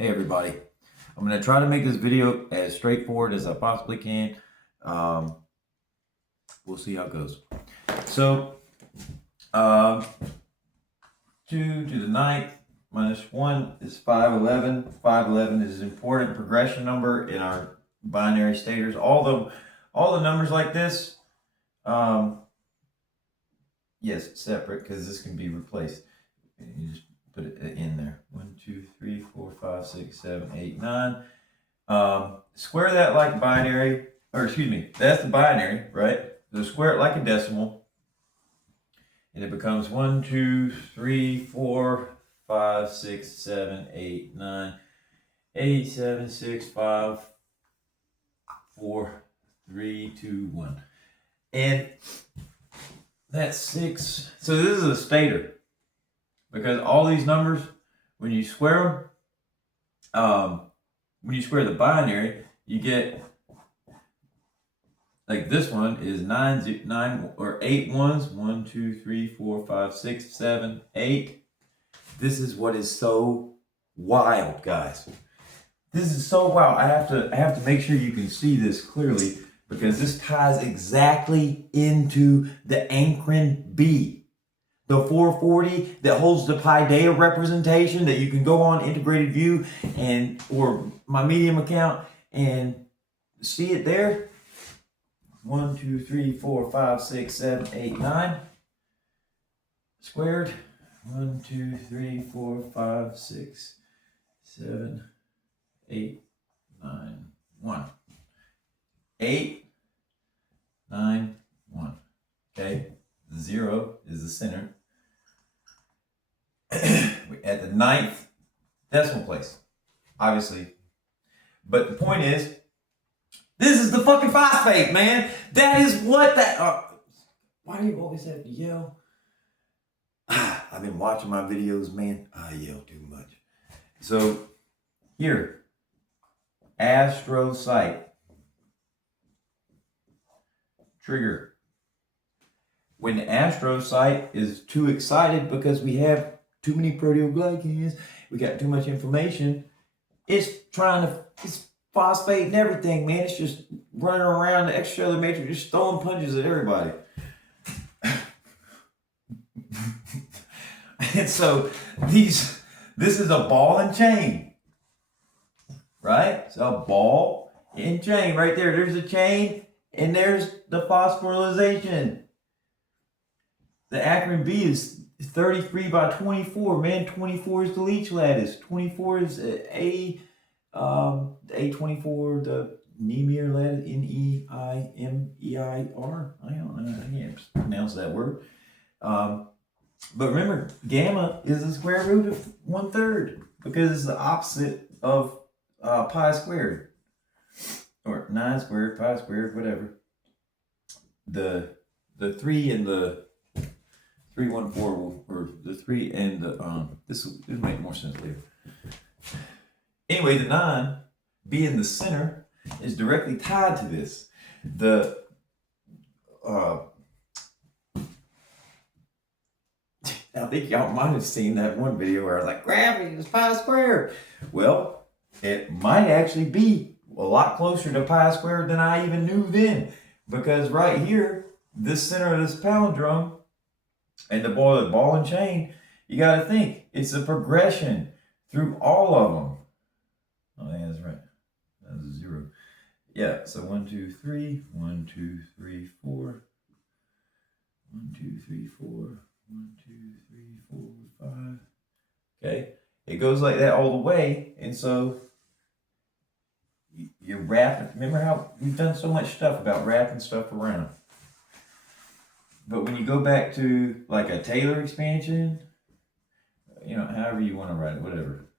Hey everybody, I'm going to try to make this video as straightforward as I possibly can. We'll see how it goes. So, 2 to the 9th minus 1 is 511. 511 is an important progression number in our binary stators. All the numbers like this, yes, separate because this can be replaced. You just put it in there. 1, 2, 3, 4, 5, 6, 7, 8, 9. Square that like binary, or excuse me, that's the binary, right? So square it like a decimal, and it becomes 1, 2, 3, 4, 5, 6, 7, 8, 9, 8, 7, 6, 5, 4, 3, 2, 1. And that's 6. So this is a stator. Because all these numbers, when you square them, when you square the binary, you get, like this one is 9 or 8 ones. 1, 2, 3, 4, 5, 6, 7, 8. This is what is so wild, guys. This is so wild. I have to make sure you can see this clearly because this ties exactly into the anchoring B. The 440 that holds the Paideia representation that you can go on integrated view or my Medium account and see it there. 1, 2, 3, 4, 5, 6, 7, 8, 9 squared. 1, 2, 3, 4, 5, 6, 7, 8, 9, 1. 8, 9, 1. Okay, 0 is the center. At the 9th decimal place, obviously. But the point is, this is the fucking phosphate, man. That is what that. Why do you always have to yell? I've been watching my videos, man. I yell too much. So here, astrocyte trigger. When the astrocyte is too excited because we have too many proteoglycans, we got too much inflammation, it's phosphate and everything, man. It's just running around the extracellular matrix, just throwing punches at everybody. And so this is a ball and chain, right? It's a ball and chain right there. There's a chain and there's the phosphorylation. The acronym B is 33 by 24, man. 24 is the Leach lattice. 24 is A24, the Nemeyer lattice, N-E-I-M-E-I-R. I don't know, I can't pronounce that word. But remember, gamma is the square root of 1/3 because it's the opposite of pi squared. Or 9 squared, pi squared, whatever. The 3 and the 314 or the 3 and the this will make more sense later. Anyway, the 9 being the center is directly tied to this. I think y'all might have seen that one video where I was like, gravity is pi squared. Well, it might actually be a lot closer to pi squared than I even knew then. Because right here, this center of this palindrome and the ball and chain, you got to think it's a progression through all of them. Oh, yeah, that's right. That's a 0. Yeah, so 1, 2, 3, 1, 2, 3, 4, 1, 2, 3, 4, 1, 2, 3, 4, 5. Okay, it goes like that all the way, and so you're wrapping. Remember how we've done so much stuff about wrapping stuff around. But when you go back to like a Taylor expansion, however you want to write it, whatever.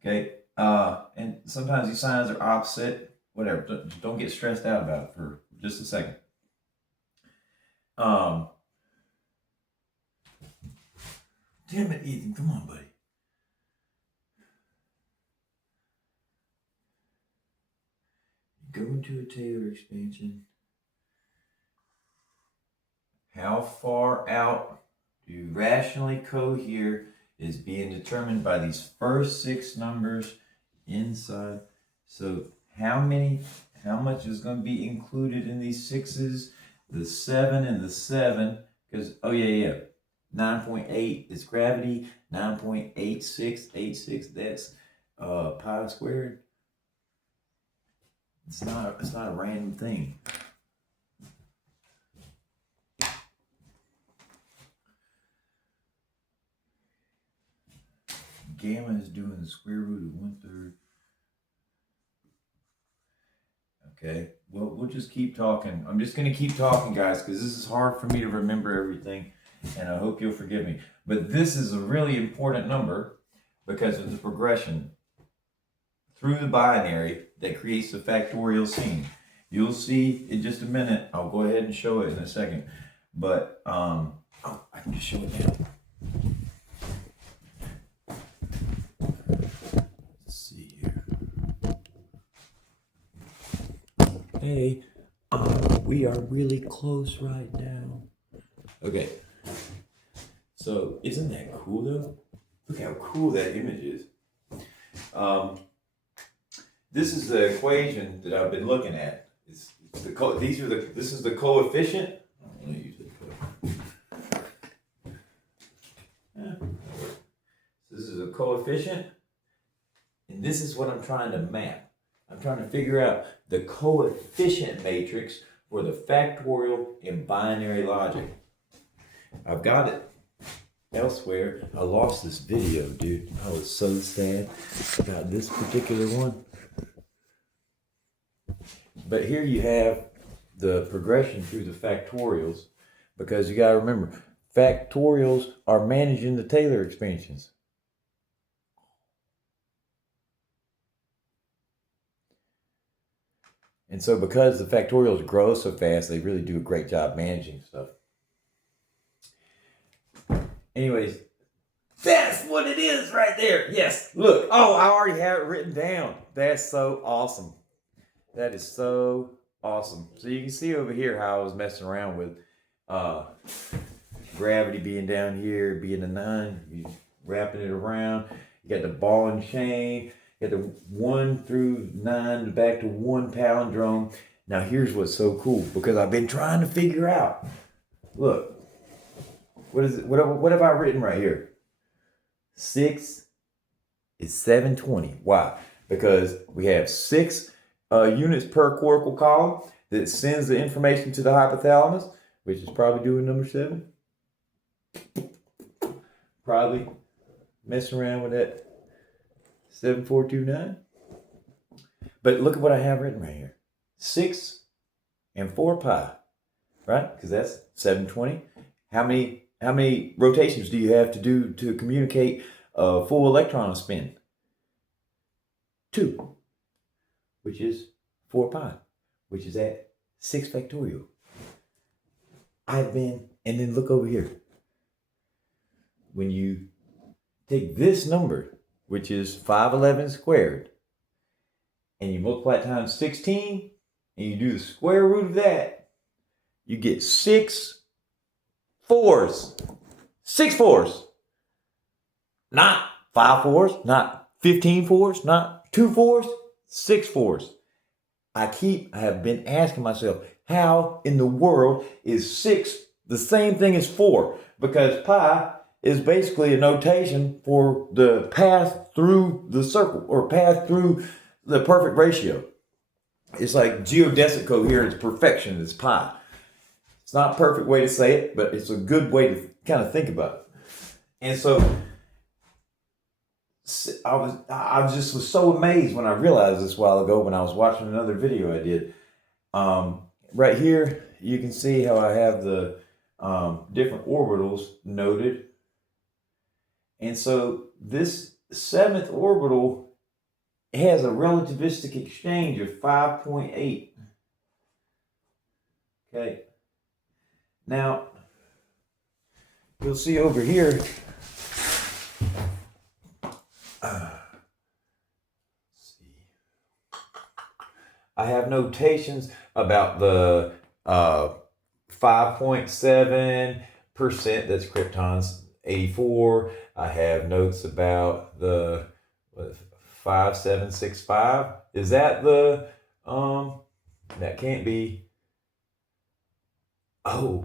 Okay. And sometimes these signs are opposite, whatever. Don't get stressed out about it for just a second. Damn it, Ethan, come on, buddy. Go into a Taylor expansion. How far out do you rationally cohere is being determined by these first 6 numbers inside. So how much is going to be included in these 6s? The 7 and the 7, because, oh yeah, 9.8 is gravity, 9.8686, that's pi squared. It's not a random thing. Gamma is doing the square root of 1/3. Okay, well, we'll just keep talking. I'm just going to keep talking, guys, because this is hard for me to remember everything, and I hope you'll forgive me. But this is a really important number because of the progression through the binary that creates the factorial scene. You'll see in just a minute. I'll go ahead and show it in a second. But, oh, I can just show it now. Hey, we are really close right now. Okay. So, isn't that cool though? Look how cool that image is. This is the equation that I've been looking at. This is the coefficient. I'm gonna use it. Yeah. This is a coefficient, and this is what I'm trying to map. I'm trying to figure out the coefficient matrix for the factorial in binary logic. I've got it elsewhere. I lost this video, dude. I was so sad about this particular one. But here you have the progression through the factorials, because you got to remember, factorials are managing the Taylor expansions. And so because the factorials grow so fast, they really do a great job managing stuff. Anyways, that's what it is right there. Yes, look. Oh, I already have it written down. That's so awesome. That is so awesome. So you can see over here how I was messing around with gravity being down here, being a 9, you wrapping it around. You got the ball and chain. You got the 1 through 9 back to 1 palindrome. Now here's what's so cool, because I've been trying to figure out. Look, what is it? What have I written right here? 6 is 720. Why? Because we have 6 units per cortical column that sends the information to the hypothalamus, which is probably doing number 7. Probably messing around with that 7429. But look at what I have written right here. 6 and 4 pi, right? Because that's 720. How many rotations do you have to do to communicate a full electron spin? 2, which is 4 pi, which is at 6 factorial. And then look over here. When you take this number, which is 511 squared, and you multiply it times 16, and you do the square root of that, you get 6 4s. 6 4s. Not 5 4s, not 15 4s, not 2 4s, 6 4s. I have been asking myself, how in the world is 6 the same thing as 4? Because pi is basically a notation for the path through the circle, or path through the perfect ratio. It's like geodesic coherence perfection is pi. It's not a perfect way to say it, but it's a good way to kind of think about it. And so I was so amazed when I realized this a while ago when I was watching another video I did. Right here, you can see how I have the different orbitals noted. And so this 7th orbital has a relativistic exchange of 5.8. Okay. Now, you'll see over here, I have notations about the 5.7%, that's krypton's 84. I have notes about the 5765. Is that the, that can't be, that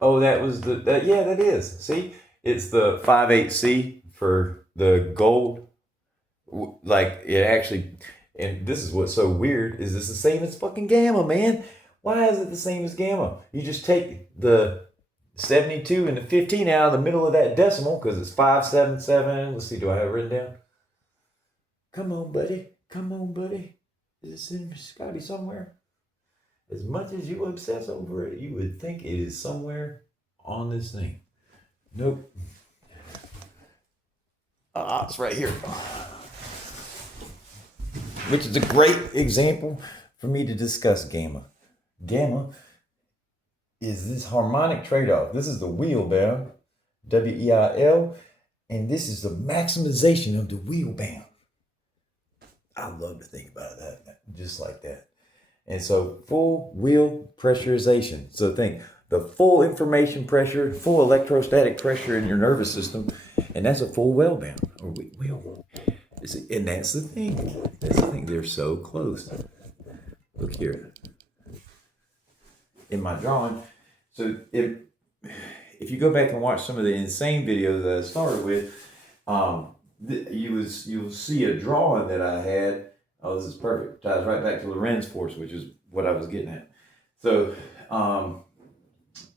was yeah, that is. See, it's the 58C for the gold. Like, it actually, and this is what's so weird, is it's the same as fucking gamma, man. Why is it the same as gamma? You just take the 72 and the 15 out of the middle of that decimal, because it's 577. Let's see, do I have it written down? Come on, buddy. Come on, buddy. It's got to be somewhere. As much as you obsess over it, you would think it is somewhere on this thing. Nope. It's right here. Which is a great example for me to discuss gamma. Gamma is this harmonic trade-off. This is the wheel bound, W-E-I-L, and this is the maximization of the wheel bound. I love to think about that, just like that. And so full wheel pressurization. So think the full information pressure, full electrostatic pressure in your nervous system, and that's a full wheel bound or wheel. And that's the thing. That's the thing. They're so close. Look here. In my drawing. So if you go back and watch some of the insane videos that I started with, you'll see a drawing that I had. Oh, this is perfect. Ties right back to Lorentz force, which is what I was getting at. So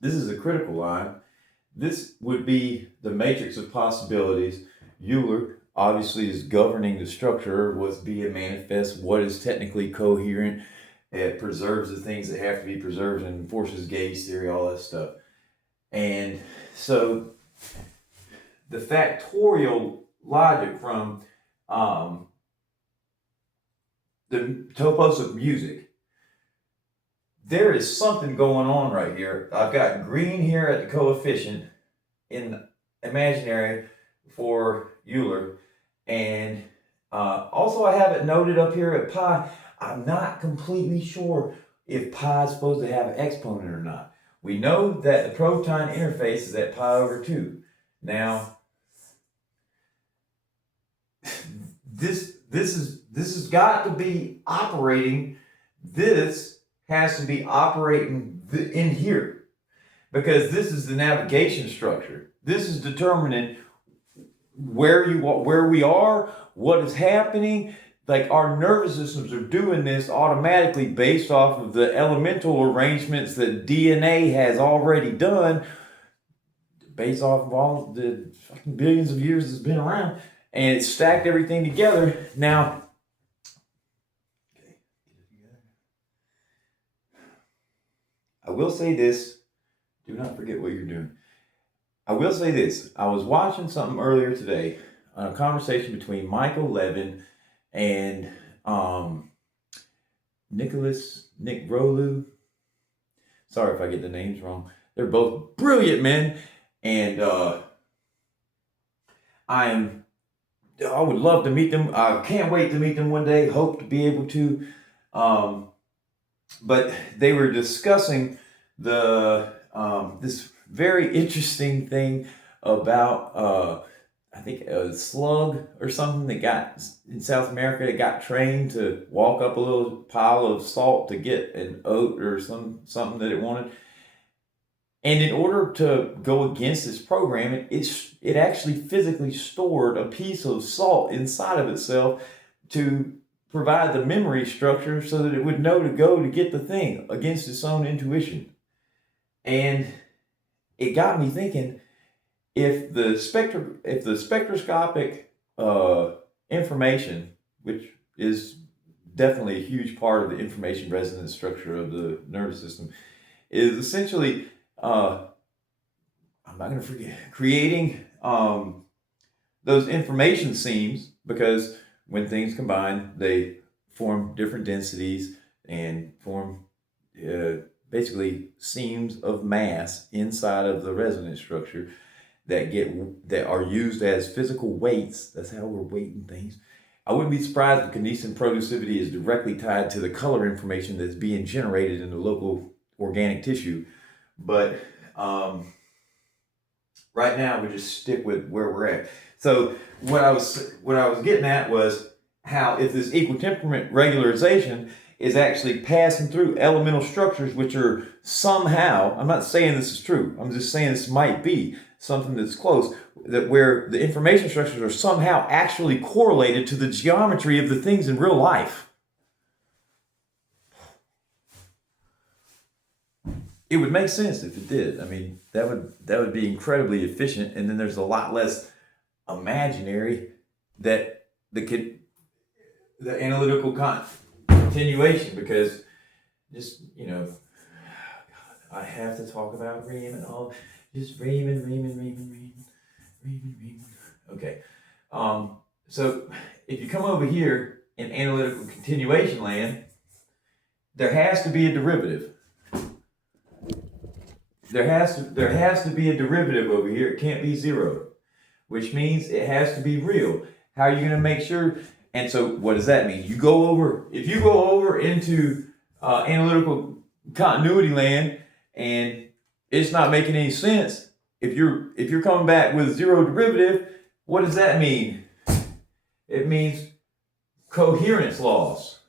this is a critical line. This would be the matrix of possibilities. Euler obviously is governing the structure, what's being manifest, what is technically coherent. It preserves the things that have to be preserved and enforces gauge theory, all that stuff. And so the factorial logic from the topos of music, there is something going on right here. I've got green here at the coefficient in imaginary for Euler, and also I have it noted up here at pi. I'm not completely sure if pi is supposed to have an exponent or not. We know that the proton interface is at pi over 2. Now, this has got to be operating. This has to be operating in here, because this is the navigation structure. This is determining where we are, what is happening. Like, our nervous systems are doing this automatically based off of the elemental arrangements that DNA has already done, based off of all the fucking billions of years it's been around, and it stacked everything together. Now, I will say this. Do not forget what you're doing. I will say this. I was watching something earlier today, a conversation between Michael Levin and Nick Rolu. Sorry if I get the names wrong. They're both brilliant men, and I would love to meet them. I can't wait to meet them one day. Hope to be able to. But they were discussing this very interesting thing about I think a slug or something that got in South America that got trained to walk up a little pile of salt to get an oat or something that it wanted. And in order to go against this program, it actually physically stored a piece of salt inside of itself to provide the memory structure so that it would know to go to get the thing against its own intuition. And it got me thinking, if the spectroscopic information, which is definitely a huge part of the information resonance structure of the nervous system, is essentially I'm not going to forget creating those information seams, because when things combine, they form different densities and form basically seams of mass inside of the resonance structure that are used as physical weights. That's how we're weighting things. I wouldn't be surprised if kinesin productivity is directly tied to the color information that's being generated in the local organic tissue. But right now we just stick with where we're at. So what I was getting at was, how if this equal temperament regularization is actually passing through elemental structures which are somehow, I'm not saying this is true, I'm just saying this might be something that's close, that where the information structures are somehow actually correlated to the geometry of the things in real life. It would make sense if it did. I mean, that would be incredibly efficient, and then there's a lot less imaginary that the analytical continuation, because just, you know, I have to talk about Riemann, just Riemann. Okay. So if you come over here in analytical continuation land, there has to be a derivative. There has to be a derivative over here. It can't be zero, which means it has to be real. How are you going to make sure? And so what does that mean? If you go over into analytical continuity land and it's not making any sense, if you're coming back with zero derivative, what does that mean? It means coherence loss,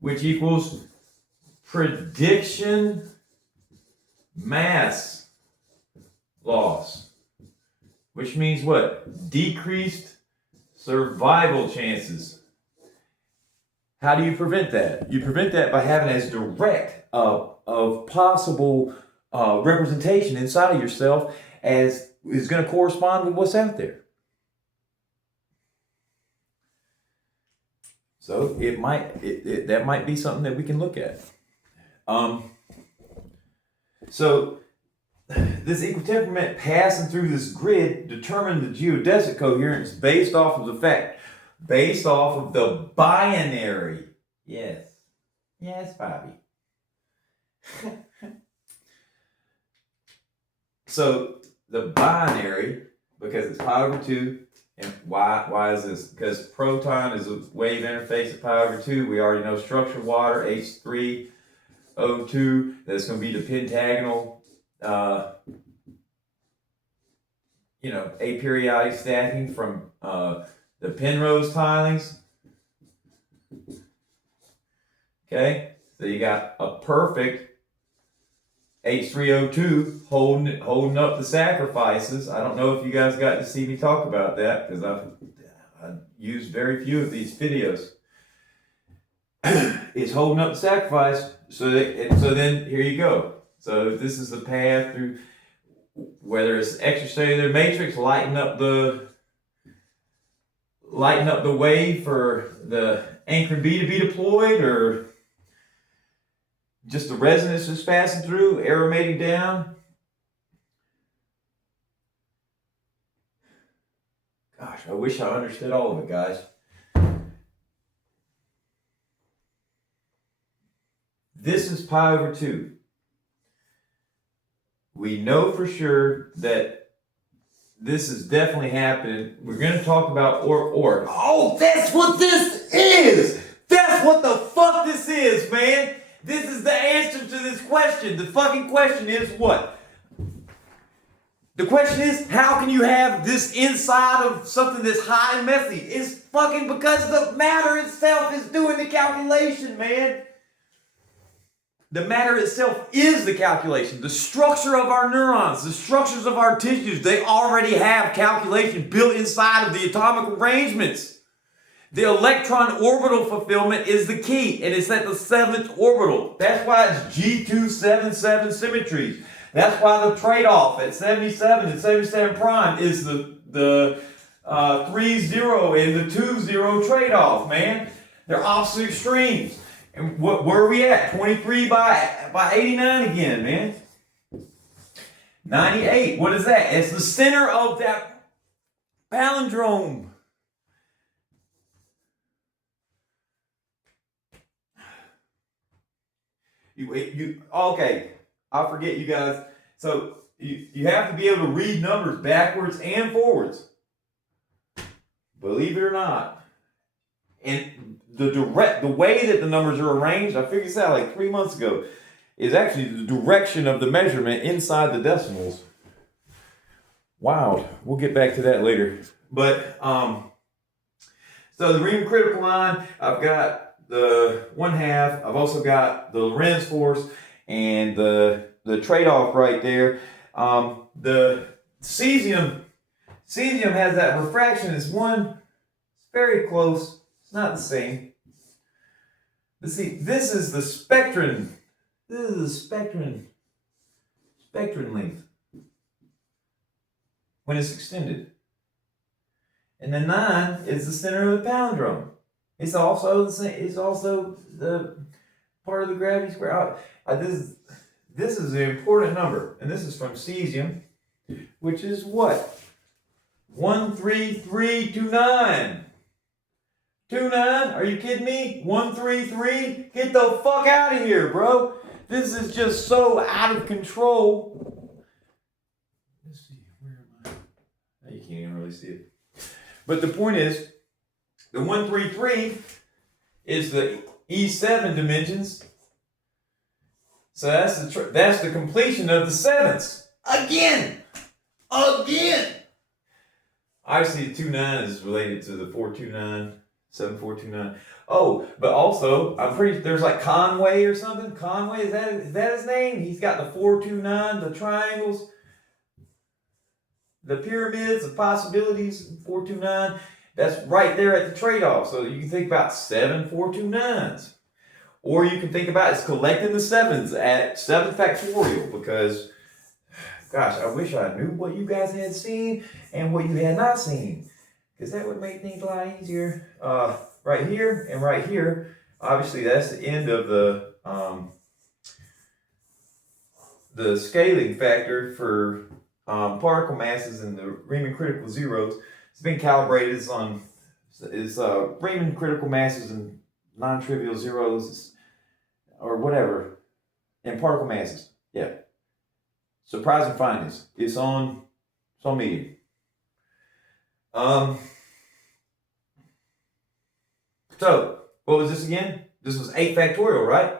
which equals prediction mass loss, which means what? Decreased survival chances. How do you prevent that? You prevent that by having as direct of possible representation inside of yourself as is going to correspond with what's out there. So that might be something that we can look at. So this equal temperament passing through this grid determined the geodesic coherence based off of the binary. Yes, Bobby. So the binary, because it's pi over 2, and why is this? Because proton is a wave interface of pi over 2. We already know structured water, H3O2, that's going to be the pentagonal, aperiodic stacking from the Penrose tilings. Okay, so you got a perfect H3O2 holding up the sacrifices. I don't know if you guys got to see me talk about that, because I've used very few of these videos. It's holding up the sacrifice. So then here you go. So this is the path through, whether it's extracellular matrix, lighten up the way for the anchor B to be deployed, or just the resonance is passing through, aromating down. Gosh, I wish I understood all of it, guys. This is pi over 2. We know for sure that this is definitely happening. We're going to talk about or. Oh, that's what this is! That's what the fuck this is, man! This is the answer to this question. The fucking question is what? The question is, how can you have this inside of something that's hot and messy? It's fucking because the matter itself is doing the calculation, man. The matter itself is the calculation. The structure of our neurons, the structures of our tissues, they already have calculation built inside of the atomic arrangements. The electron orbital fulfillment is the key, and it's at the 7th orbital. That's why it's G277 symmetries. That's why the trade-off at 77 and 77 prime is the 3-0 and the 2-0 trade-off, man. They're opposite extremes. And where are we at? 23 by 89 again, man. 98. What is that? It's the center of that palindrome. Okay, I forget, you guys. So you have to be able to read numbers backwards and forwards. Believe it or not. And the way that the numbers are arranged, I figured this out like 3 months ago, is actually the direction of the measurement inside the decimals. Wow, we'll get back to that later. But So the Riemann critical line, I've got the 1/2. I've also got the Lorentz force and the trade-off right there. The cesium has that refraction. It's very close. It's not the same. But see, this is the spectrum. This is the spectrum length when it's extended. And the 9 is the center of the palindrome. It's also the same. It's also the part of the gravity square. This is an important number, and this is from cesium, which is what? 13329. 29? Are you kidding me? 133? Get the fuck out of here, bro. This is just so out of control. Let's see, where am I? You can't even really see it. But the point is, the 133 is the E7 dimensions. So that's the completion of the sevenths. Again! Obviously, the 29 is related to the 429, 7429. Oh, but also, there's like Conway or something. Conway, is that his name? He's got the 429, the triangles, the pyramids of possibilities, 429. That's right there at the trade-off. So you can think about 7 429s. Or you can think about it's collecting the sevens at 7 factorial, because, gosh, I wish I knew what you guys had seen and what you had not seen, because that would make things a lot easier. Right here and right here, obviously that's the end of the scaling factor for particle masses and the Riemann critical zeros. It's been calibrated. It's Riemann critical masses and non-trivial zeros, or whatever, and particle masses. Yeah. Surprising findings. It's on Medium. So, what was this again? This was 8 factorial, right?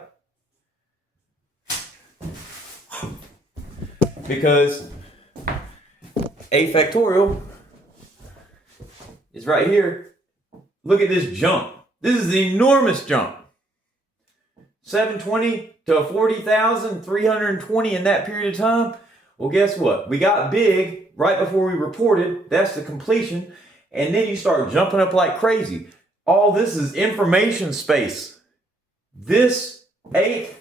Because 8 factorial is right here. Look at this jump. This is an enormous jump. 720 to 40,320 in that period of time. Well, guess what? We got big right before we reported. That's the completion. And then you start jumping up like crazy. All this is information space. This 8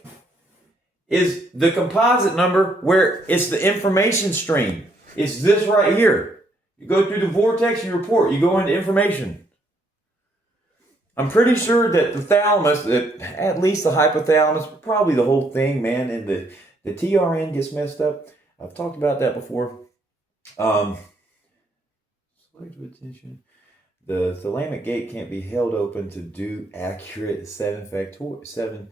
is the composite number where it's the information stream. It's this right here. You go through the vortex, you report. You go into information. I'm pretty sure that the thalamus, at least the hypothalamus, probably the whole thing, man, and the TRN gets messed up. I've talked about that before. Selective attention. The thalamic gate can't be held open to do accurate 7th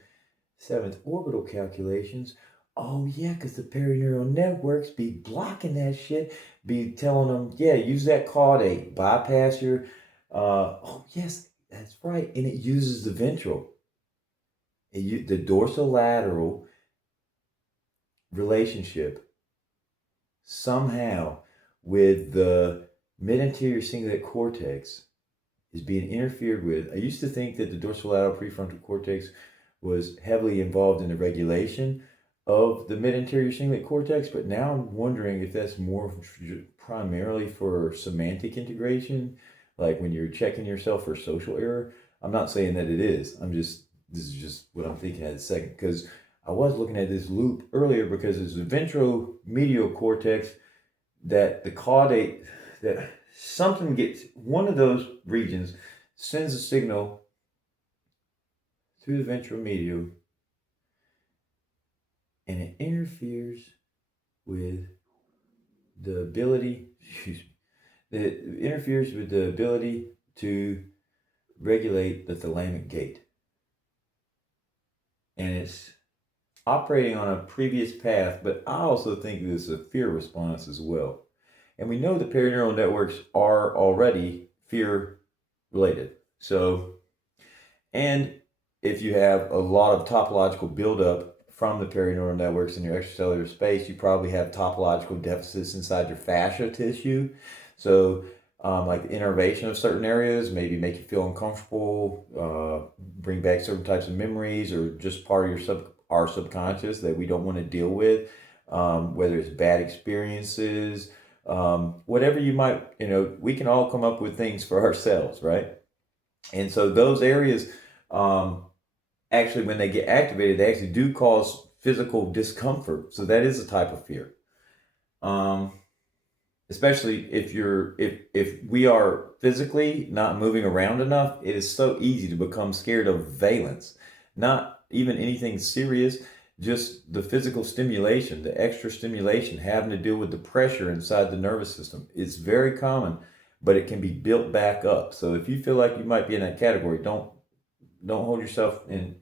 orbital calculations. Oh yeah, because the perineural networks be blocking that shit, be telling them, yeah, use that caudate, bypass your, oh yes, that's right, and it uses the ventral. The dorsolateral relationship somehow with the mid-anterior cingulate cortex is being interfered with. I used to think that the dorsolateral prefrontal cortex was heavily involved in the regulation of the mid-anterior cingulate cortex, but now I'm wondering if that's more primarily for semantic integration, like when you're checking yourself for social error. I'm not saying that it is. This is just what I'm thinking at a second, because I was looking at this loop earlier because it's the ventromedial cortex that the caudate, that something gets, one of those regions sends a signal through the ventromedial, and it interferes with the ability, to regulate the thalamic gate. And it's operating on a previous path, but I also think there's a fear response as well. And we know the perineural networks are already fear related. So, and if you have a lot of topological buildup from the perineural networks in your extracellular space, you probably have topological deficits inside your fascia tissue. So like the innervation of certain areas, maybe make you feel uncomfortable, bring back certain types of memories, or just part of our subconscious that we don't want to deal with, whether it's bad experiences, whatever you might, we can all come up with things for ourselves, right? And so those areas, actually, when they get activated, they actually do cause physical discomfort. So that is a type of fear. Especially if we are physically not moving around enough, it is so easy to become scared of valence. Not even anything serious, just the physical stimulation, the extra stimulation, having to deal with the pressure inside the nervous system. It's very common, but it can be built back up. So if you feel like you might be in that category, don't hold yourself in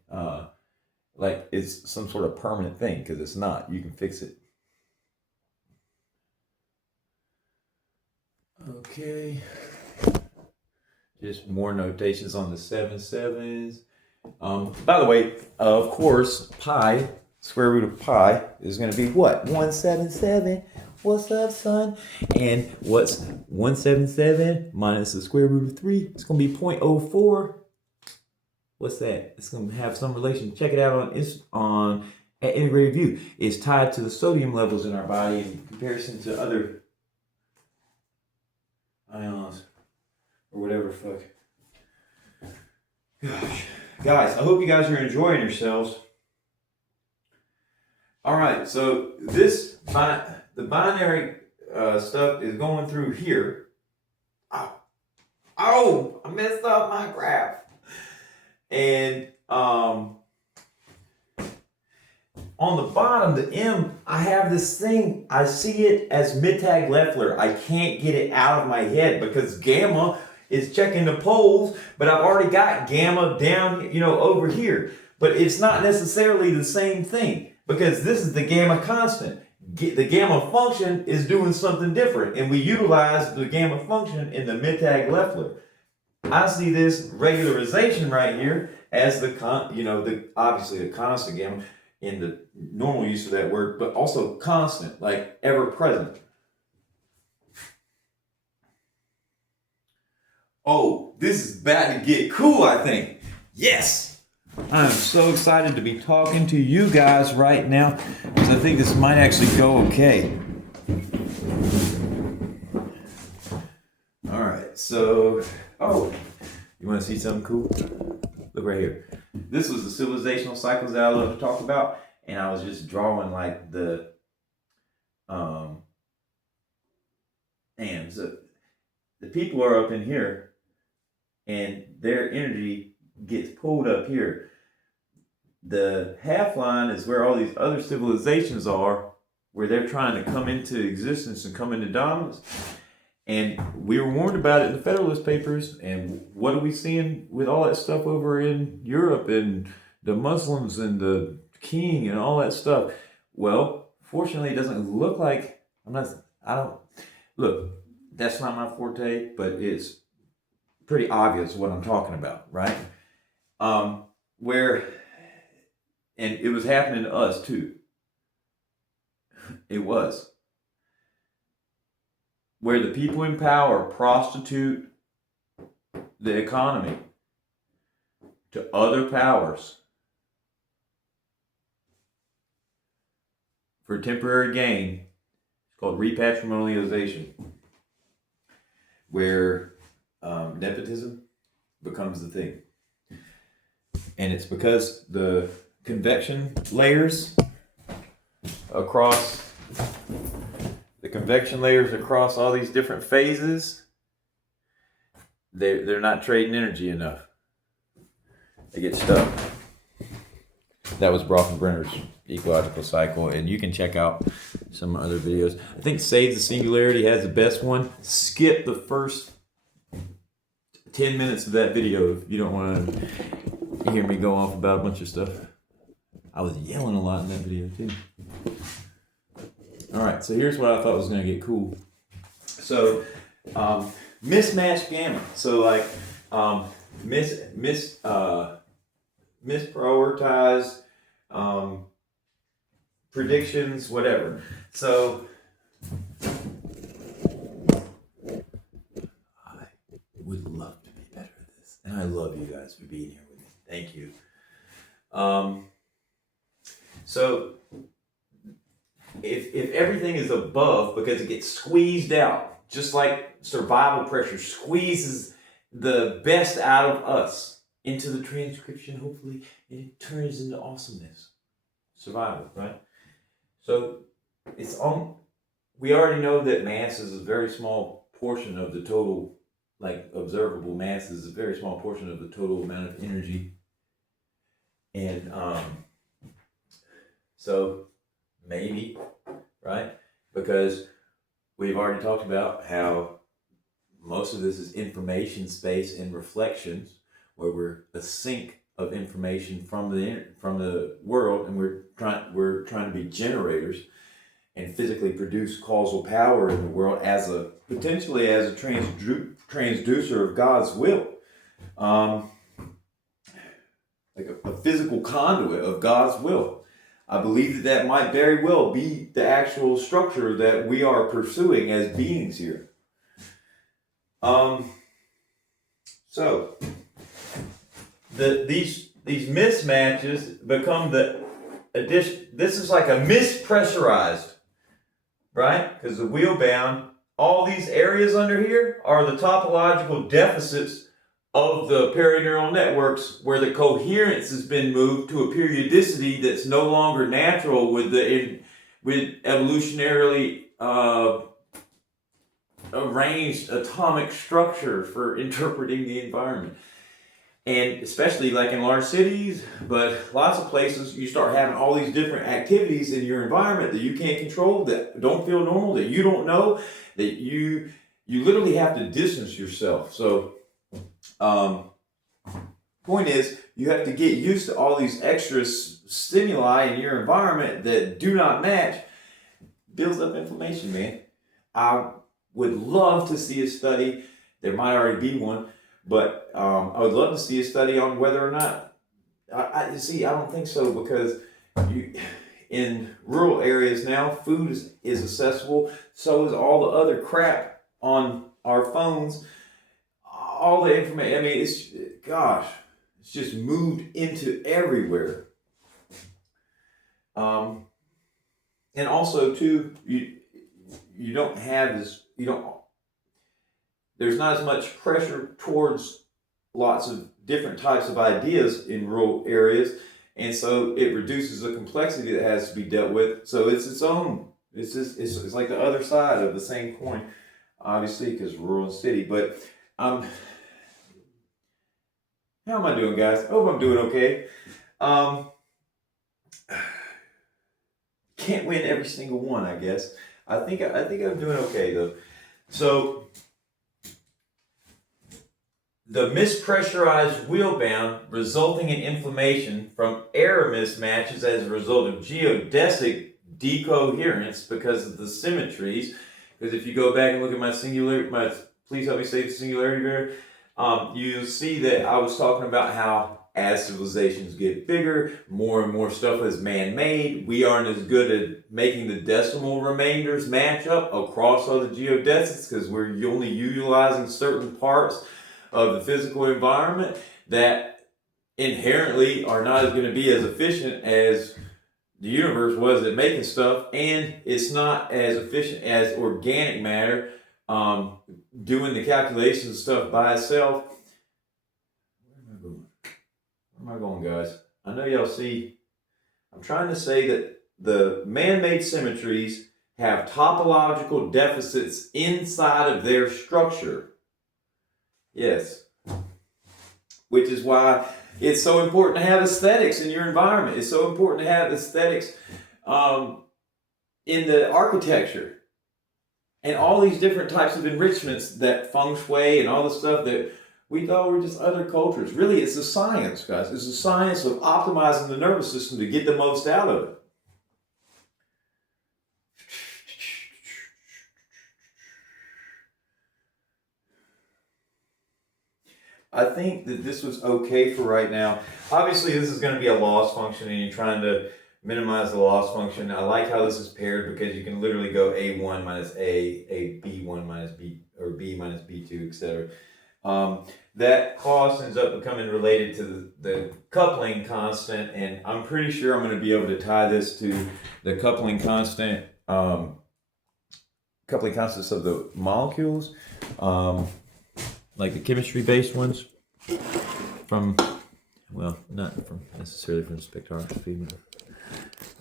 like it's some sort of permanent thing, because it's not. You can fix it. Okay. Just more notations on the 7/7s. By the way, of course, pi, square root of pi, is going to be what? 177. What's up, son? And what's 177 minus the square root of 3? It's going to be 0.04. What's that? It's going to have some relation. Check it out on at integrated view. It's tied to the sodium levels in our body in comparison to other ions or whatever. Fuck. Gosh, guys, I hope you guys are enjoying yourselves. All right, so the binary stuff is going through here. Oh, I messed up my graph. And on the bottom, the M, I have this thing. I see it as Mittag-Leffler. I can't get it out of my head because gamma is checking the poles, but I've already got gamma down, over here. But it's not necessarily the same thing, because this is the gamma constant. The gamma function is doing something different, and we utilize the gamma function in the Mittag-Leffler. I see this regularization right here as obviously the constant gamma in the normal use of that word, but also constant, like ever present. Oh, this is about to get cool, I think. Yes! I'm so excited to be talking to you guys right now, because I think this might actually go okay. All right, so, you want to see something cool? Look right here. This was the civilizational cycles that I love to talk about, and I was just drawing like and so the people are up in here, and their energy gets pulled up here. The half line is where all these other civilizations are, where they're trying to come into existence and come into dominance. And we were warned about it in the Federalist Papers. And what are we seeing with all that stuff over in Europe and the Muslims and the king and all that stuff? Well, fortunately, it doesn't look like look, that's not my forte, but it's pretty obvious what I'm talking about, right? And it was happening to us too. It was. Where the people in power prostitute the economy to other powers for temporary gain. It's called repatrimonialization, where nepotism becomes the thing. And it's because the convection layers across all these different phases, they're not trading energy enough. They get stuck. That was Brockenbrenner's ecological cycle, and you can check out some other videos. I think Save the Singularity has the best one. Skip the first 10 minutes of that video if you don't want to hear me go off about a bunch of stuff. I was yelling a lot in that video too. All right, so here's what I thought was going to get cool. So, mismatched gamma. So, like, misprioritized predictions, whatever. So, And I love you guys for being here with me. Thank you. So if everything is above, because it gets squeezed out, just like survival pressure squeezes the best out of us into the transcription, hopefully, and it turns into awesomeness. Survival, right? So it's on. We already know that mass is a very small portion of the total, like observable mass is a very small portion of the total amount of energy. And so maybe, right? Because we've already talked about how most of this is information space and reflections, where we're a sink of information from the world, and we're trying to be generators and physically produce causal power in the world as a potentially as a transducer of God's will, like a physical conduit of God's will. I believe that might very well be the actual structure that we are pursuing as beings here. So these mismatches become the addition. This is like a mispressurized, right? Because the wheel bound, all these areas under here are the topological deficits of the perineural networks, where the coherence has been moved to a periodicity that's no longer natural with evolutionarily arranged atomic structure for interpreting the environment. And especially like in large cities, but lots of places, you start having all these different activities in your environment that you can't control, that don't feel normal, that you don't know, that you literally have to distance yourself. So point is, you have to get used to all these extra stimuli in your environment that do not match. Builds up inflammation, man. I would love to see a study. There might already be one, but I would love to see a study on whether or not. I don't think so, because in rural areas now, food is accessible. So is all the other crap on our phones. All the information. I mean, it's just moved into everywhere. And also too, you don't have this. There's not as much pressure towards lots of different types of ideas in rural areas, and so it reduces the complexity that has to be dealt with. So it's its own. It's like the other side of the same coin, obviously, because rural and city. But how am I doing, guys? I hope I'm doing okay. Can't win every single one, I guess. I think I'm doing okay though. So the mispressurized wheel bound, resulting in inflammation from error mismatches as a result of geodesic decoherence because of the symmetries. Because if you go back and look at my please help me say the singularity there, you'll see that I was talking about how as civilizations get bigger, more and more stuff is man-made. We aren't as good at making the decimal remainders match up across other geodesics because we're only utilizing certain parts of the physical environment that inherently are not going to be as efficient as the universe was at making stuff, and it's not as efficient as organic matter doing the calculations stuff by itself. Where am I going, guys? I know y'all see. I'm trying to say that the man-made symmetries have topological deficits inside of their structure. Yes. Which is why it's so important to have aesthetics in your environment. It's so important to have aesthetics in the architecture. And all these different types of enrichments that feng shui and all the stuff that we thought were just other cultures. Really, it's a science, guys. It's a science of optimizing the nervous system to get the most out of it. I think that this was okay for right now. Obviously, this is going to be a loss function, and you're trying to minimize the loss function. I like how this is paired because you can literally go A1 minus A, B1 minus B, or B minus B2, etc. That cost ends up becoming related to the coupling constant, and I'm pretty sure I'm going to be able to tie this to the coupling constant, coupling constants of the molecules, like the chemistry-based ones from, well, not from necessarily from spectroscopy, but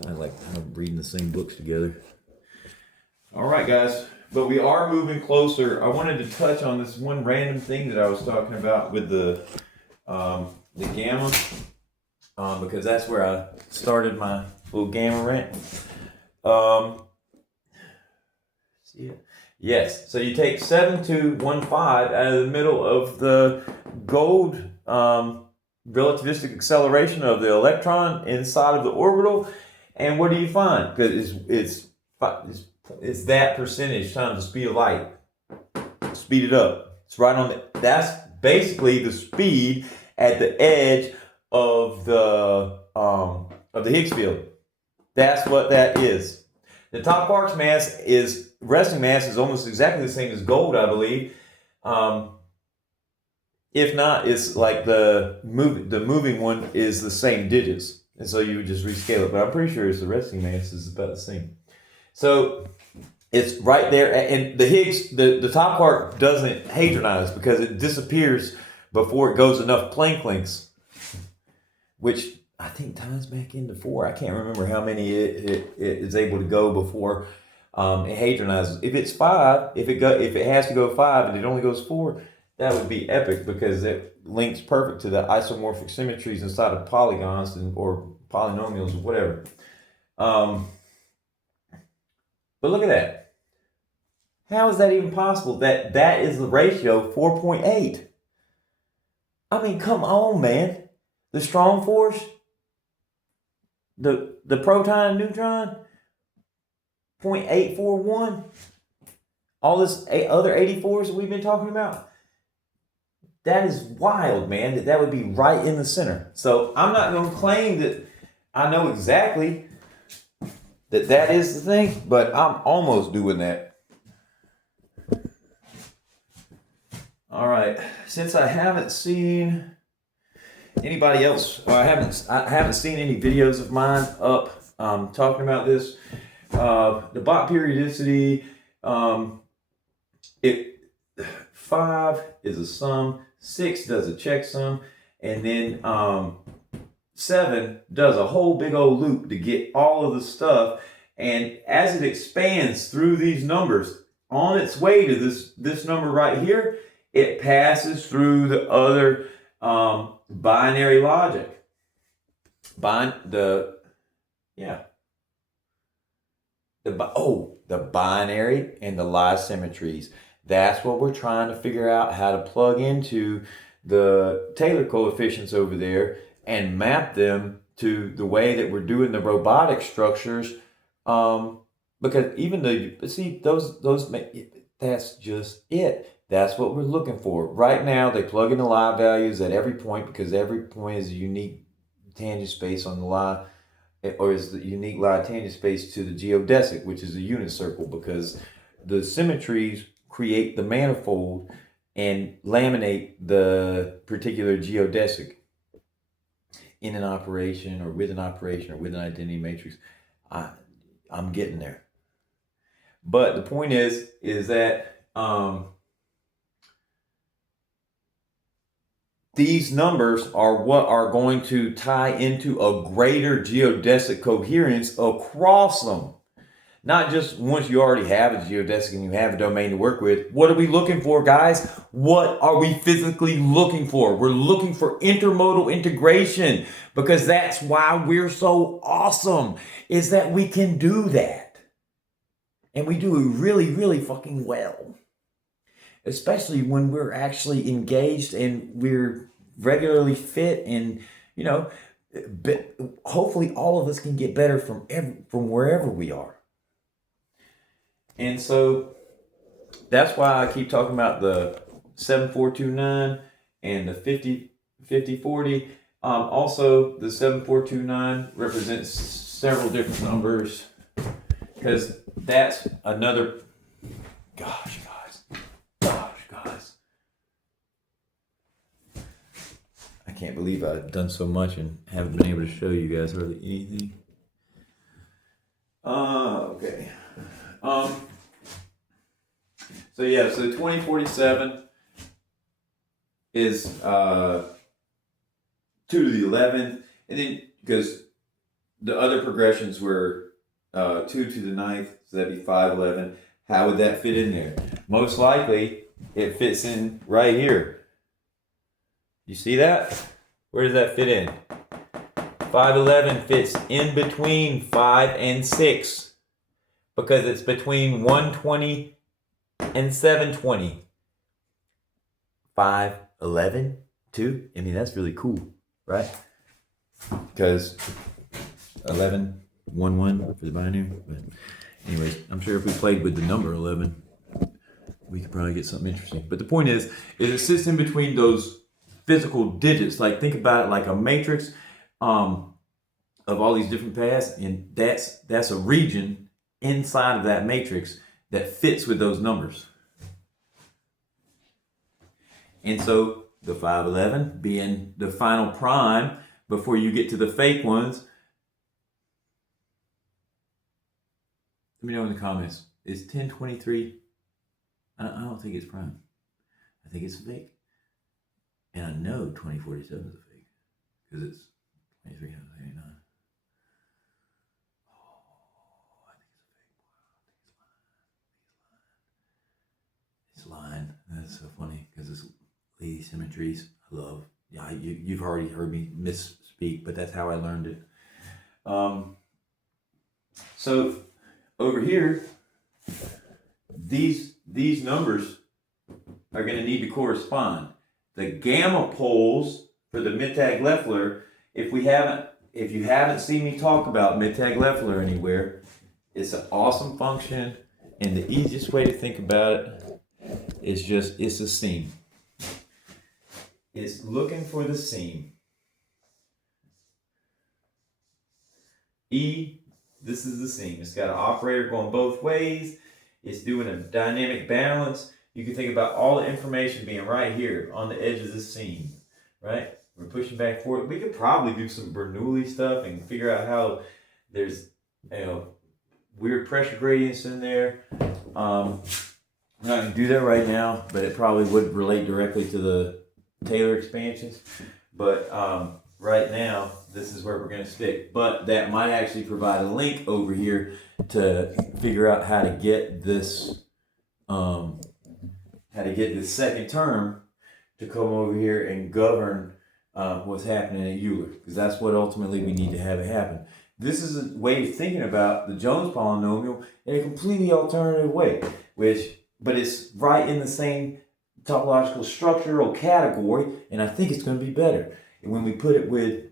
I like reading the same books together. All right, guys. But we are moving closer. I wanted to touch on this one random thing that I was talking about with the gamma, because that's where I started my little gamma rant. Yes, so you take 7215 out of the middle of the gold relativistic acceleration of the electron inside of the orbital, and what do you find? Because it's that percentage times the speed of light. Speed it up. It's right on that's basically the speed at the edge of the Higgs field. That's what that is. The top quark's resting mass is almost exactly the same as gold, I believe. If not, it's like the moving one is the same digits, and so you would just rescale it. But I'm pretty sure it's the resting mass is about the same. So it's right there, and the Higgs, the top quark doesn't hadronize because it disappears before it goes enough Planck lengths, which I think ties back into 4. I can't remember how many it is able to go before it hadronizes. If it's 5, if it has to go 5 and it only goes 4, that would be epic because it links perfect to the isomorphic symmetries inside of polygons or polynomials or whatever. But look at that. How is that even possible? That is the ratio 4.8. I mean, come on, man. The strong force, the proton and neutron, 0.841. All this other 84s that we've been talking about. That is wild, man. That would be right in the center. So I'm not going to claim that I know exactly that is the thing, but I'm almost doing that. All right. Since I haven't seen anybody else, or I haven't seen any videos of mine up talking about this. The Bott periodicity, 5 is a sum, 6 does a checksum, and then 7 does a whole big old loop to get all of the stuff. And as it expands through these numbers, on its way to this number right here, it passes through the other binary logic. The binary and the Lie symmetries. That's what we're trying to figure out how to plug into the Taylor coefficients over there and map them to the way that we're doing the robotic structures. Because even that's just it. That's what we're looking for. Right now, they plug in the Lie values at every point because every point is a unique tangent space on the Lie, or is the unique Lie tangent space to the geodesic, which is a unit circle, because the symmetries create the manifold and laminate the particular geodesic in an operation or with an identity matrix. I'm getting there. But the point is that these numbers are what are going to tie into a greater geodesic coherence across them. Not just once you already have a geodesic and you have a domain to work with. What are we looking for, guys? What are we physically looking for? We're looking for intermodal integration, because that's why we're so awesome, is that we can do that. And we do it really, really fucking well. Especially when we're actually engaged and we're regularly fit, and hopefully all of us can get better from wherever we are. And so that's why I keep talking about the 7429 and the 5040. Also, the 7429 represents several different numbers, because that's another. Gosh, guys. can't believe I've done so much and haven't been able to show you guys hardly anything. Okay. So yeah, so 2047 is 2 to the 11th, and then because the other progressions were 2 to the 9th, so that'd be 511. How would that fit in there? Most likely, it fits in right here. You see that? Where does that fit in? 511 fits in between 5 and 6 because it's between 120 and 720. 511, 2. I mean, that's really cool, right? Because 11, 1, 1 for the binary. But anyways, I'm sure if we played with the number 11, we could probably get something interesting. But the point is it sits in between those physical digits. Like, think about it like a matrix of all these different paths, and that's a region inside of that matrix that fits with those numbers. And so the 511 being the final prime before you get to the fake ones. Let me know in the comments. Is 1023? I don't think it's prime. I think it's fake. And I know 2047 is a fake because it's 2389. Oh, I think it's a fake. It's lying. That's so funny because it's Lee symmetries. I love. Yeah, you've already heard me misspeak, but that's how I learned it. So over here, these numbers are going to need to correspond. The gamma poles for the Mittag-Leffler, if you haven't seen me talk about Mittag-Leffler anywhere, it's an awesome function, and the easiest way to think about it is just it's a seam. It's looking for the seam. E, this is the seam. It's got an operator going both ways. It's doing a dynamic balance. You can think about all the information being right here on the edge of the seam, right? We're pushing back and forth. We could probably do some Bernoulli stuff and figure out how there's, weird pressure gradients in there. I'm not going to do that right now, but it probably would relate directly to the Taylor expansions. But right now, this is where we're going to stick. But that might actually provide a link over here to figure out how to get this second term to come over here and govern what's happening at Euler, because that's what ultimately we need to have it happen. This is a way of thinking about the Jones polynomial in a completely alternative way, but it's right in the same topological structural category, and I think it's going to be better. And when we put it with,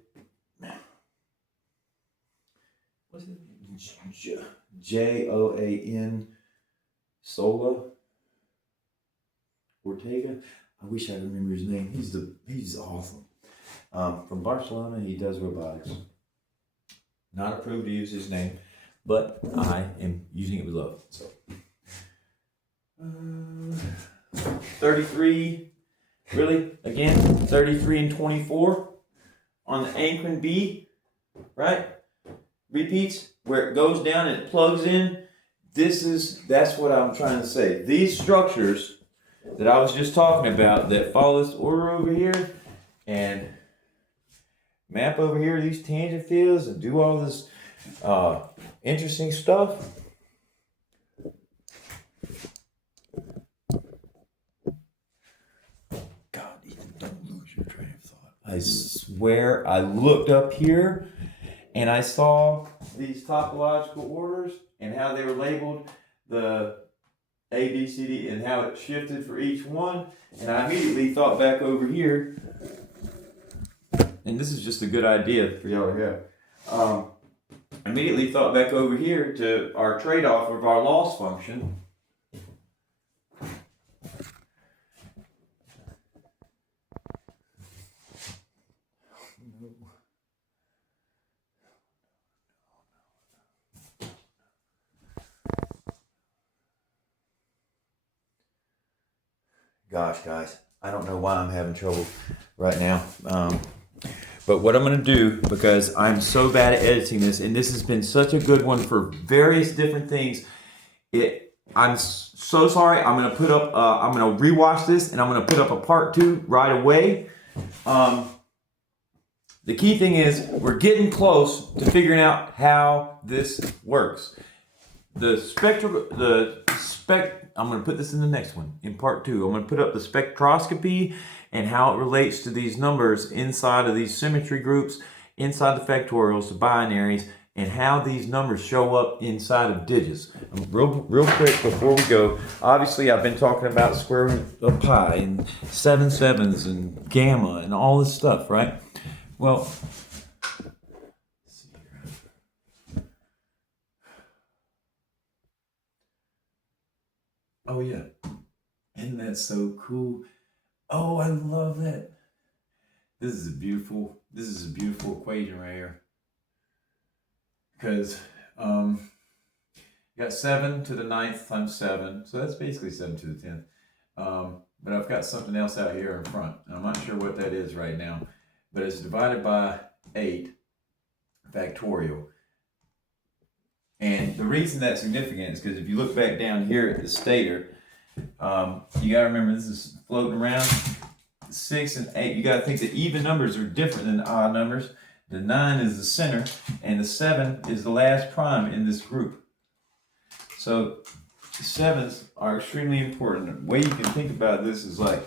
what's it? Joan Sola Ortega. I wish I could remember his name. He's awesome. From Barcelona, he does robotics. Not approved to use his name, but I am using it with love. So, 33, really? Again, 33 and 24 on the Ankron B, right? Repeats where it goes down and it plugs in. That's what I'm trying to say. These structures that I was just talking about that follow this order over here and map over here these tangent fields and do all this interesting stuff. God, Ethan, don't lose your train of thought. I swear I looked up here and I saw these topological orders and how they were labeled, the A, B, C, D, and how it shifted for each one. And I immediately thought back over here, and this is just a good idea for y'all to have. Immediately thought back over here to our trade-off of our loss function. Gosh, guys, I don't know why I'm having trouble right now. But what I'm going to do, because I'm so bad at editing this, and this has been such a good one for various different things, I'm so sorry. I'm going to put up, I'm going to rewatch this, and I'm going to put up a part 2 right away. The key thing is we're getting close to figuring out how this works. I'm going to put this in the next one, in part 2. I'm going to put up the spectroscopy and how it relates to these numbers inside of these symmetry groups, inside the factorials, the binaries, and how these numbers show up inside of digits. Real quick before we go, obviously I've been talking about square root of pi and 7 sevens and gamma and all this stuff, right? Well, oh yeah, isn't that so cool? Oh, I love that. This is a beautiful equation right here. Because you got 7 to the 9th times 7, so that's basically 7 to the 10th. But I've got something else out here in front. I'm not sure what that is right now, but it's divided by 8 factorial. And the reason that's significant is because if you look back down here at the stator, you got to remember this is floating around. 6 and 8, you got to think that even numbers are different than odd numbers. The 9 is the center, and the 7 is the last prime in this group. So 7s are extremely important. The way you can think about this is like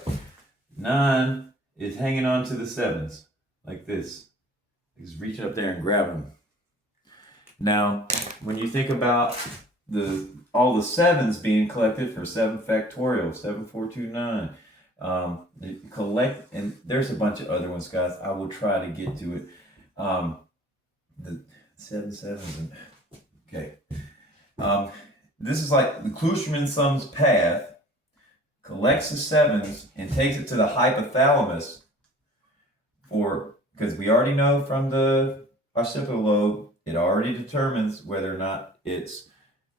9 is hanging on to the 7s, like this. Just reach up there and grab them. Now, when you think about all the 7s being collected for 7 factorial, 7, 4, 2, 9, collect, and there's a bunch of other ones, guys. I will try to get to it. The 7 sevens, and okay. This is like the Klusterman sums path, collects the 7s and takes it to the hypothalamus because we already know from the occipital lobe, it already determines whether or not it's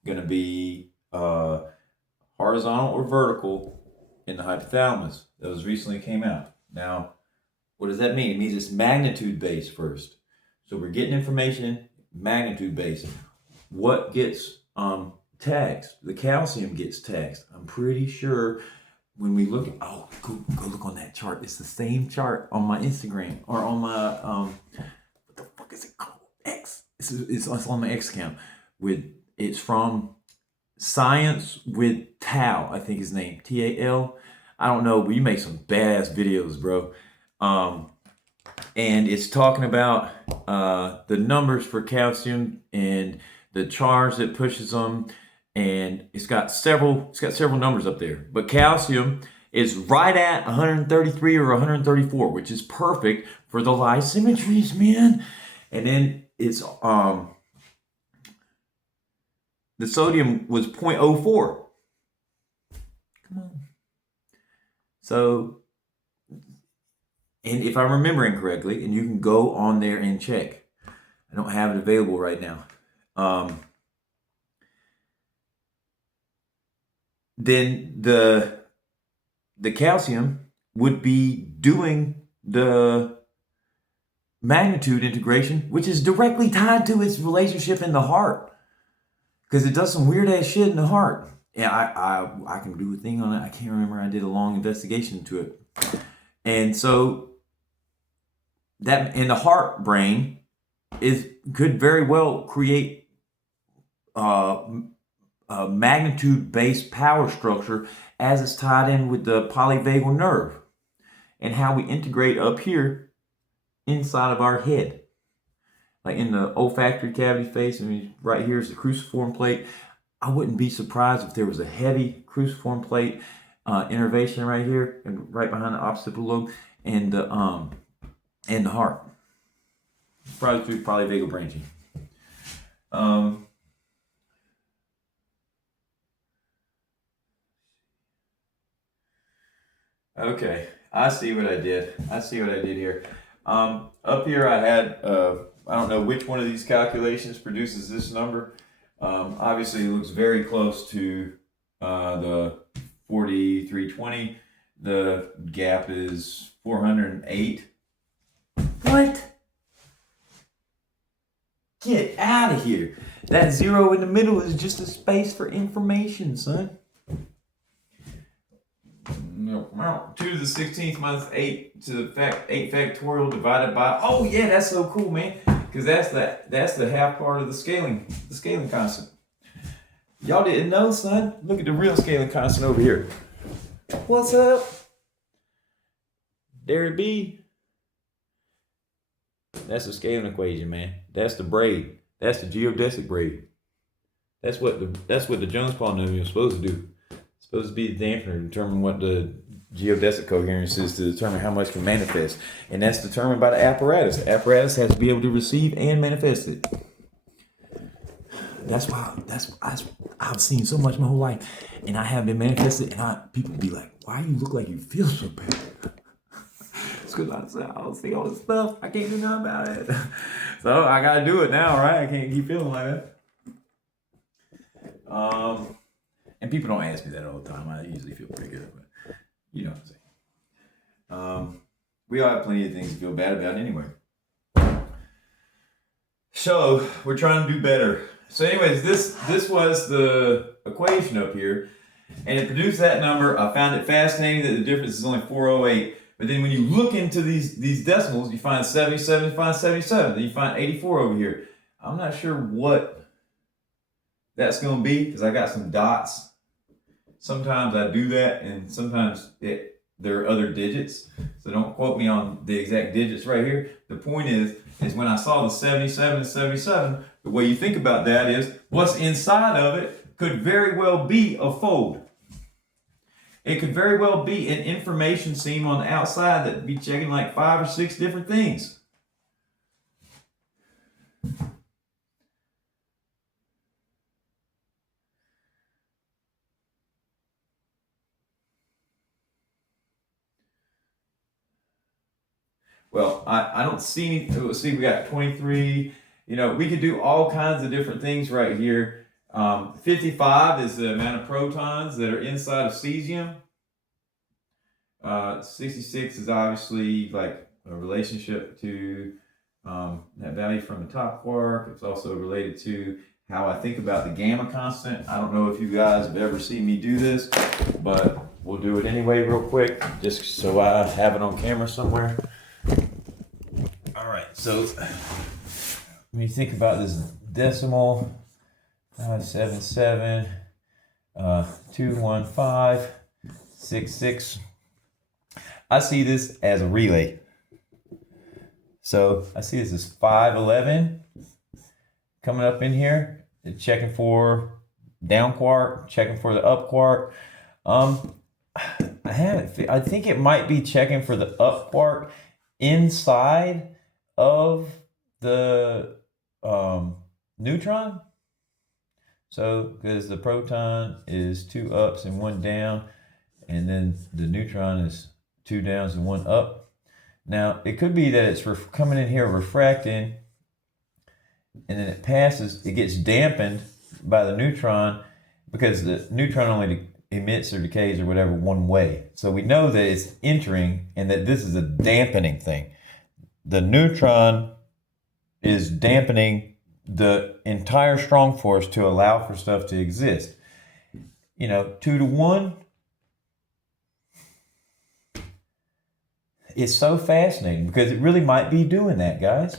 going to be horizontal or vertical in the hypothalamus. Those recently came out. Now, what does that mean? It means it's magnitude based first. So we're getting information magnitude based. What gets taxed? The calcium gets taxed. I'm pretty sure when we look at, go look on that chart. It's the same chart on my Instagram or on my, what the fuck is it called? X. It's on my X account. It's from Science with Tal, I think his name, Tal. I don't know, but you make some badass videos, bro. And it's talking about the numbers for calcium and the charge that pushes them, and it's got several numbers up there. But calcium is right at 133 or 134, which is perfect for the lie symmetries, man. And then it's the sodium was 0.04. Come on. So, and if I'm remembering correctly, and you can go on there and check. I don't have it available right now. Then the calcium would be doing the magnitude integration, which is directly tied to its relationship in the heart, because it does some weird ass shit in the heart. Yeah, I can do a thing on it. I can't remember. I did a long investigation into it, and so that in the heart brain could very well create a magnitude-based power structure as it's tied in with the polyvagal nerve and how we integrate up here inside of our head. Like in the olfactory cavity face, I mean, right here is the cruciform plate. I wouldn't be surprised if there was a heavy cruciform plate innervation right here and right behind the occipital lobe and the heart. Probably through polyvagal branching. Okay, I see what I did. Here. Up here I had, I don't know which one of these calculations produces this number. Obviously it looks very close to the 4320. The gap is 408. What? Get out of here. That 0 in the middle is just a space for information, son. 2 to the 16th minus 8 to the 8 factorial divided by. Oh yeah, that's so cool, man. Because that's the half part of the scaling constant. Y'all didn't know, son? Look at the real scaling constant over here. What's up? There it be. That's the scaling equation, man. That's the braid. That's the geodesic braid. That's what the Jones polynomial is supposed to do. It's supposed to be the dampener to determine what the geodesic coherence is, to determine how much can manifest. And that's determined by the apparatus. The apparatus has to be able to receive and manifest it. That's why I've seen so much my whole life, and I have been manifested, and people be like, why you look like you feel so bad? It's because I don't see all this stuff. I can't do nothing about it. So I gotta do it now, right? I can't keep feeling like that. And people don't ask me that all the time. I usually feel pretty good, but you know what I'm saying. We all have plenty of things to feel bad about anyway. So we're trying to do better. So anyways, this was the equation up here, and it produced that number. I found it fascinating that the difference is only 408. But then when you look into these decimals, you find 77, you find 77, then you find 84 over here. I'm not sure what that's going to be because I got some dots. Sometimes I do that, and sometimes there are other digits. So don't quote me on the exact digits right here. The point is when I saw the 77 and 77, the way you think about that is what's inside of it could very well be a fold. It could very well be an information seam on the outside that would be checking like 5 or 6 different things. Well, I don't see any. Let's see, we got 23. You know, we could do all kinds of different things right here. 55 is the amount of protons that are inside of cesium. 66 is obviously like a relationship to that value from the top quark. It's also related to how I think about the gamma constant. I don't know if you guys have ever seen me do this, but we'll do it anyway real quick, just so I have it on camera somewhere. All right, so when you think about this decimal, 577, 215, 66. I see this as a relay. So I see this as 511 coming up in here, checking for down quark, checking for the up quark. I think it might be checking for the up quark inside of the neutron. So because the proton is 2 ups and 1 down, and then the neutron is 2 downs and 1 up. Now it could be that it's coming in here refracting, and then it passes, it gets dampened by the neutron because the neutron only emits or decays or whatever one way. So we know that it's entering and that this is a dampening thing. The neutron is dampening the entire strong force to allow for stuff to exist. You know, 2 to 1. It's so fascinating because it really might be doing that, guys.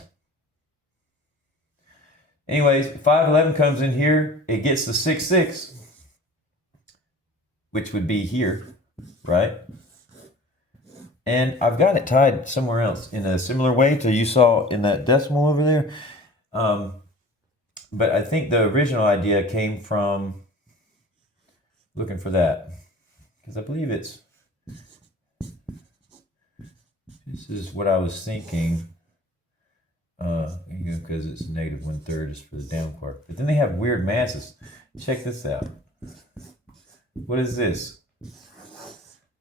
Anyways, 511 comes in here. It gets the 66, which would be here, right? And I've got it tied somewhere else in a similar way to you saw in that decimal over there. But I think the original idea came from looking for that, because I believe this is what I was thinking, because it's negative 1/3 is for the down quark. But then they have weird masses. Check this out. What is this?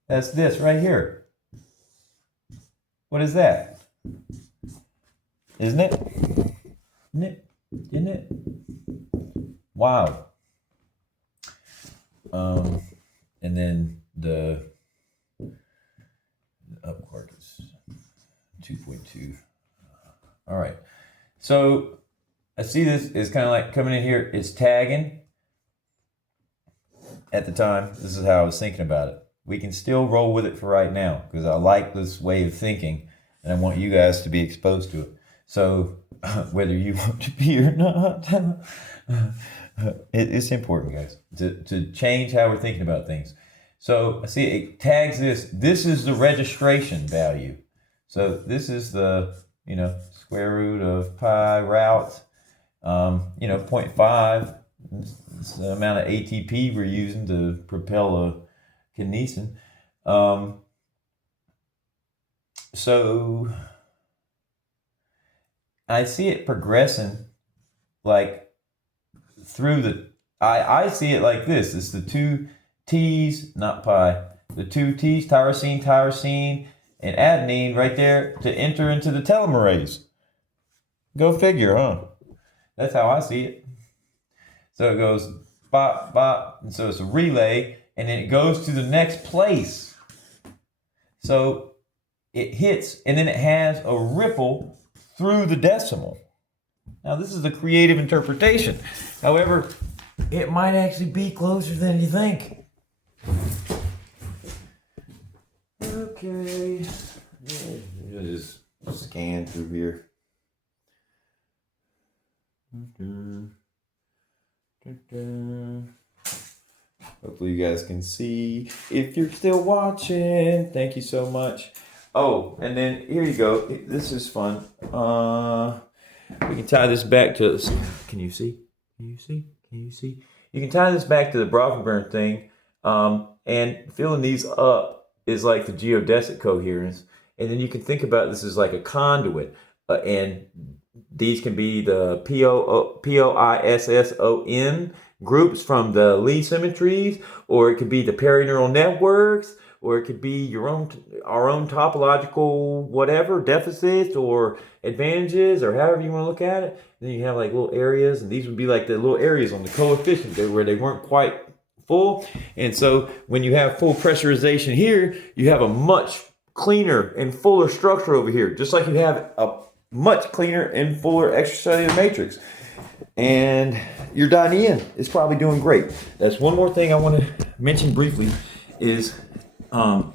That's this right here. What is that? Isn't it? Isn't it? Isn't it? Wow. And then the up quark is 2.2. All right. So I see this is kind of like coming in here. It's tagging. At the time, this is how I was thinking about it. We can still roll with it for right now because I like this way of thinking and I want you guys to be exposed to it. So whether you want to be or not, it's important, guys, to change how we're thinking about things. So I see it tags this. This is the registration value. So this is the, square root of pi route, 0.5. It's the amount of ATP we're using to propel a kinesin. So I see it progressing like through the, I see it like this. It's the two T's, not pi, the two T's, tyrosine, and adenine right there to enter into the telomerase. Go figure, huh? That's how I see it. So it goes bop, bop, and so it's a relay, and then it goes to the next place. So it hits, and then it has a ripple through the decimal. Now, this is a creative interpretation. However, it might actually be closer than you think. Okay. Just scan through here. Hopefully you guys can see if you're still watching. Thank you so much. Oh, and then here you go. This is fun. We can tie this back to, can you see? You can tie this back to the Brauvenburn thing. And filling these up is like the geodesic coherence. And then you can think about this as like a conduit. And these can be the POISSON groups from the Lie symmetries, or it could be the perineural networks, or it could be our own topological whatever deficits or advantages, or however you want to look at it. And then you have like little areas, and these would be like the little areas on the coefficient where they weren't quite full. And so when you have full pressurization here, you have a much cleaner and fuller structure over here, just like you have a much cleaner and fuller extracellular matrix. And your dynein is probably doing great. That's one more thing I want to mention briefly is that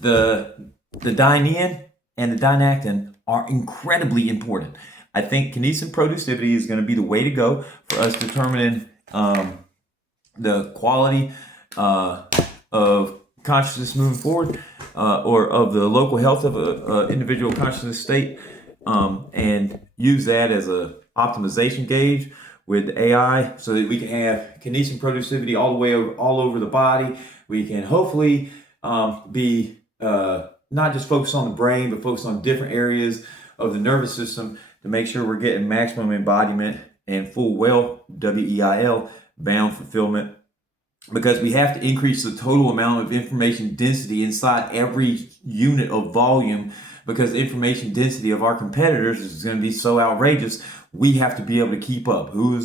the dynein and the dynactin are incredibly important. I think kinesin productivity is going to be the way to go for us determining the quality of consciousness moving forward, or of the local health of an individual consciousness state, and use that as a optimization gauge with AI, so that we can have kinesin productivity all over the body. We can hopefully be not just focused on the brain, but focused on different areas of the nervous system to make sure we're getting maximum embodiment and full WEIL bound fulfillment. Because we have to increase the total amount of information density inside every unit of volume, because the information density of our competitors is going to be so outrageous. We have to be able to keep up. Who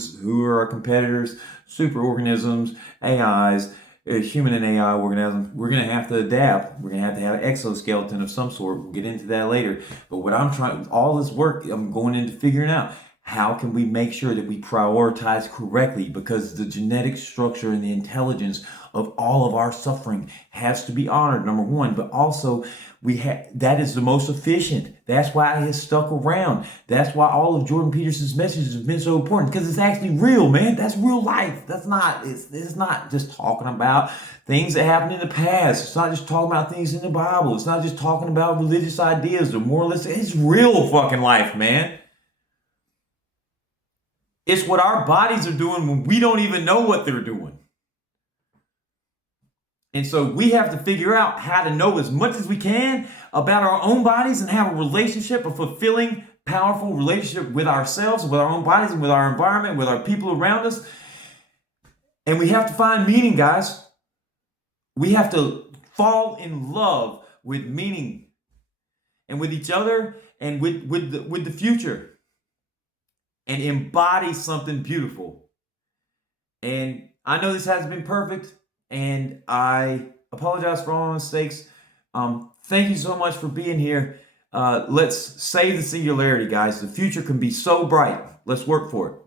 are our competitors? Superorganisms, AIs, human and AI organisms. We're going to have to adapt. We're going to have an exoskeleton of some sort. We'll get into that later. But what I'm trying, all this work, I'm going into figuring out, how can we make sure that we prioritize correctly? Because the genetic structure and the intelligence of all of our suffering has to be honored, number one. But also, that is the most efficient. That's why it has stuck around. That's why all of Jordan Peterson's messages have been so important, because it's actually real, man. That's real life. It's not just talking about things that happened in the past. It's not just talking about things in the Bible. It's not just talking about religious ideas or moralistic. It's real fucking life, man. It's what our bodies are doing when we don't even know what they're doing. And so we have to figure out how to know as much as we can about our own bodies and have a relationship, a fulfilling, powerful relationship with ourselves, with our own bodies, and with our environment, with our people around us. And we have to find meaning, guys. We have to fall in love with meaning and with each other and with the future, and embody something beautiful. And I know this hasn't been perfect, and I apologize for all my mistakes. Thank you so much for being here. Let's save the singularity, guys. The future can be so bright. Let's work for it.